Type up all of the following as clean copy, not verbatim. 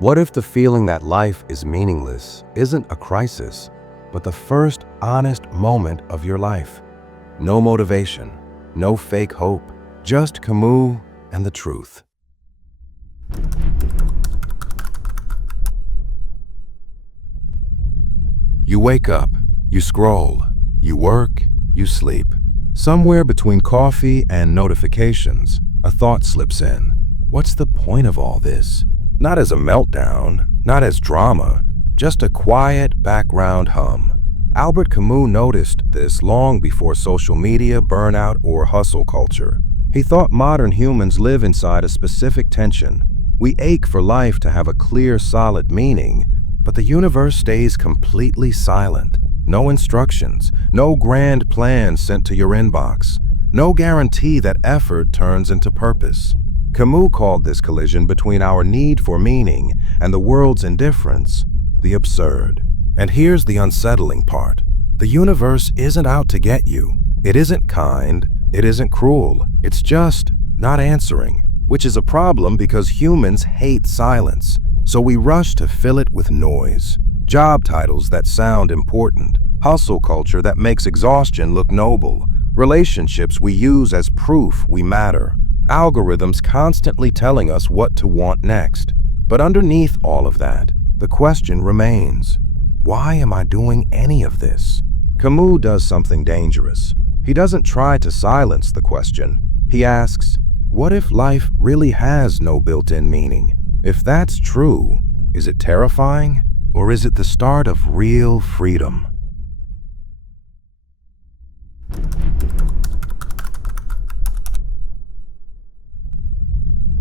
What if the feeling that life is meaningless isn't a crisis, but the first honest moment of your life? No motivation, no fake hope, just Camus and the truth. You wake up, you scroll, you work, you sleep. Somewhere between coffee and notifications, a thought slips in. What's the point of all this? Not as a meltdown, not as drama, just a quiet background hum. Albert Camus noticed this long before social media, burnout, or hustle culture. He thought modern humans live inside a specific tension. We ache for life to have a clear, solid meaning, but the universe stays completely silent. No instructions, no grand plan sent to your inbox, no guarantee that effort turns into purpose. Camus called this collision between our need for meaning and the world's indifference the absurd. And here's the unsettling part. The universe isn't out to get you. It isn't kind, it isn't cruel. It's just not answering, which is a problem because humans hate silence. So we rush to fill it with noise. Job titles that sound important, hustle culture that makes exhaustion look noble, relationships we use as proof we matter, algorithms constantly telling us what to want next. But underneath all of that, the question remains, why am I doing any of this? Camus does something dangerous. He doesn't try to silence the question. He asks, what if life really has no built-in meaning? If that's true, is it terrifying, or is it the start of real freedom?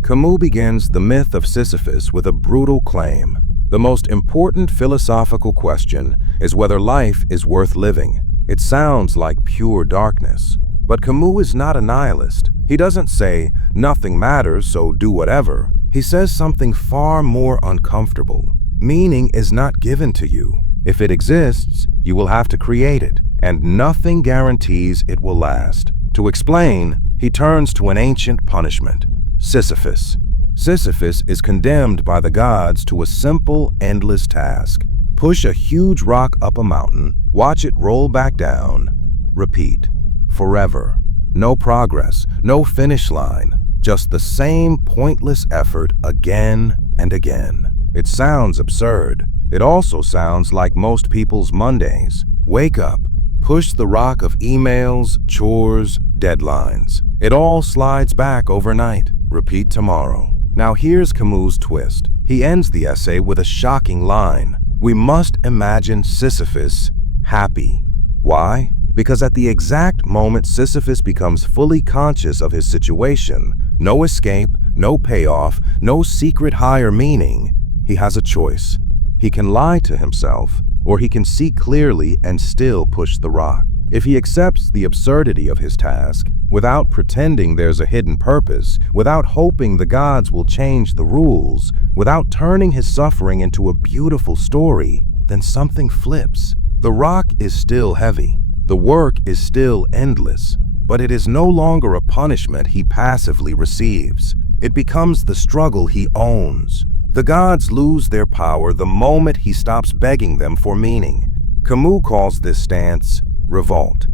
Camus begins The Myth of Sisyphus with a brutal claim. The most important philosophical question is whether life is worth living. It sounds like pure darkness. But Camus is not a nihilist. He doesn't say, nothing matters, so do whatever. He says something far more uncomfortable. Meaning is not given to you. If it exists, you will have to create it, and nothing guarantees it will last. To explain, he turns to an ancient punishment, Sisyphus. Sisyphus is condemned by the gods to a simple, endless task. Push a huge rock up a mountain, watch it roll back down, repeat. Forever. No progress, no finish line, just the same pointless effort again and again. It sounds absurd. It also sounds like most people's Mondays. Wake up, push the rock of emails, chores, deadlines. It all slides back overnight. Repeat tomorrow. Now here's Camus' twist. He ends the essay with a shocking line. We must imagine Sisyphus happy. Why? Because at the exact moment Sisyphus becomes fully conscious of his situation, no escape, no payoff, no secret higher meaning, he has a choice. He can lie to himself, or he can see clearly and still push the rock. If he accepts the absurdity of his task, without pretending there's a hidden purpose, without hoping the gods will change the rules, without turning his suffering into a beautiful story, then something flips. The rock is still heavy. The work is still endless, but it is no longer a punishment he passively receives. It becomes the struggle he owns. The gods lose their power the moment he stops begging them for meaning. Camus calls this stance revolt.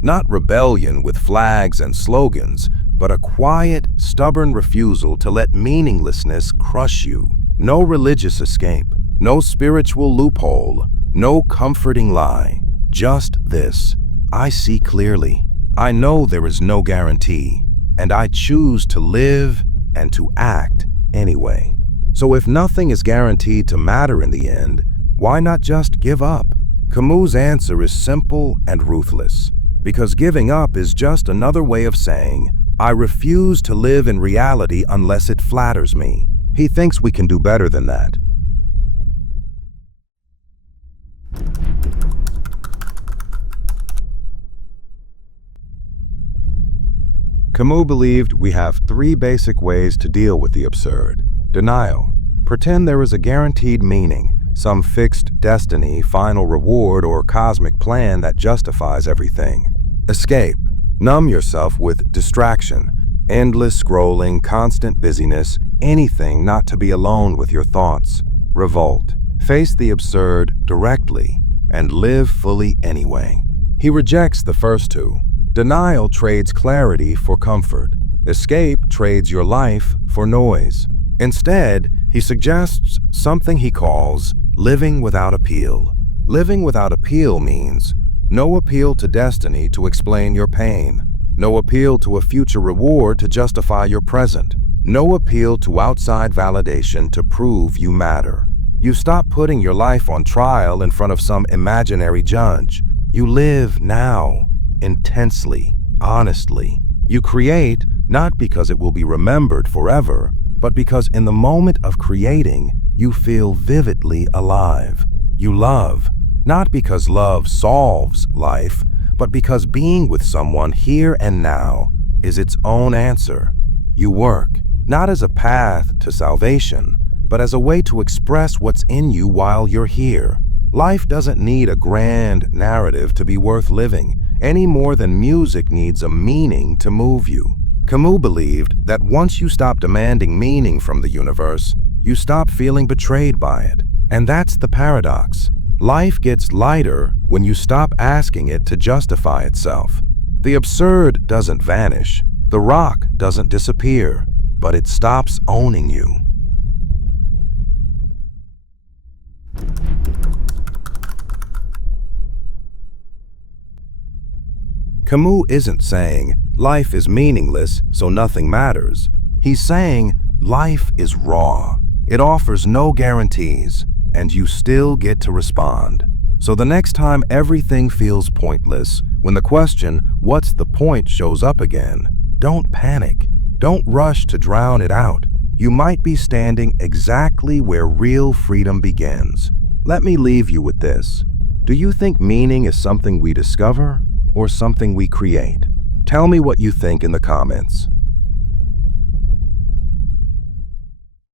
Not rebellion with flags and slogans, but a quiet, stubborn refusal to let meaninglessness crush you. No religious escape, no spiritual loophole, no comforting lie. Just this. I see clearly. I know there is no guarantee, and I choose to live and to act anyway. So if nothing is guaranteed to matter in the end, why not just give up? Camus' answer is simple and ruthless, because giving up is just another way of saying, I refuse to live in reality unless it flatters me. He thinks we can do better than that. Camus believed we have three basic ways to deal with the absurd. Denial. Pretend there is a guaranteed meaning, some fixed destiny, final reward, or cosmic plan that justifies everything. Escape. Numb yourself with distraction, endless scrolling, constant busyness, anything not to be alone with your thoughts. Revolt. Face the absurd directly and live fully anyway. He rejects the first two. Denial trades clarity for comfort. Escape trades your life for noise. Instead, he suggests something he calls living without appeal. Living without appeal means no appeal to destiny to explain your pain, no appeal to a future reward to justify your present, no appeal to outside validation to prove you matter. You stop putting your life on trial in front of some imaginary judge. You live now, intensely, honestly. You create not because it will be remembered forever, but because in the moment of creating, you feel vividly alive. You love, not because love solves life, but because being with someone here and now is its own answer. You work, not as a path to salvation, but as a way to express what's in you while you're here. Life doesn't need a grand narrative to be worth living, any more than music needs a meaning to move you. Camus believed that once you stop demanding meaning from the universe, you stop feeling betrayed by it. And that's the paradox. Life gets lighter when you stop asking it to justify itself. The absurd doesn't vanish, the rock doesn't disappear, but it stops owning you. Camus isn't saying life is meaningless, so nothing matters. He's saying life is raw. It offers no guarantees, and you still get to respond. So the next time everything feels pointless, when the question, "What's the point?" shows up again, don't panic. Don't rush to drown it out. You might be standing exactly where real freedom begins. Let me leave you with this. Do you think meaning is something we discover or something we create? Tell me what you think in the comments.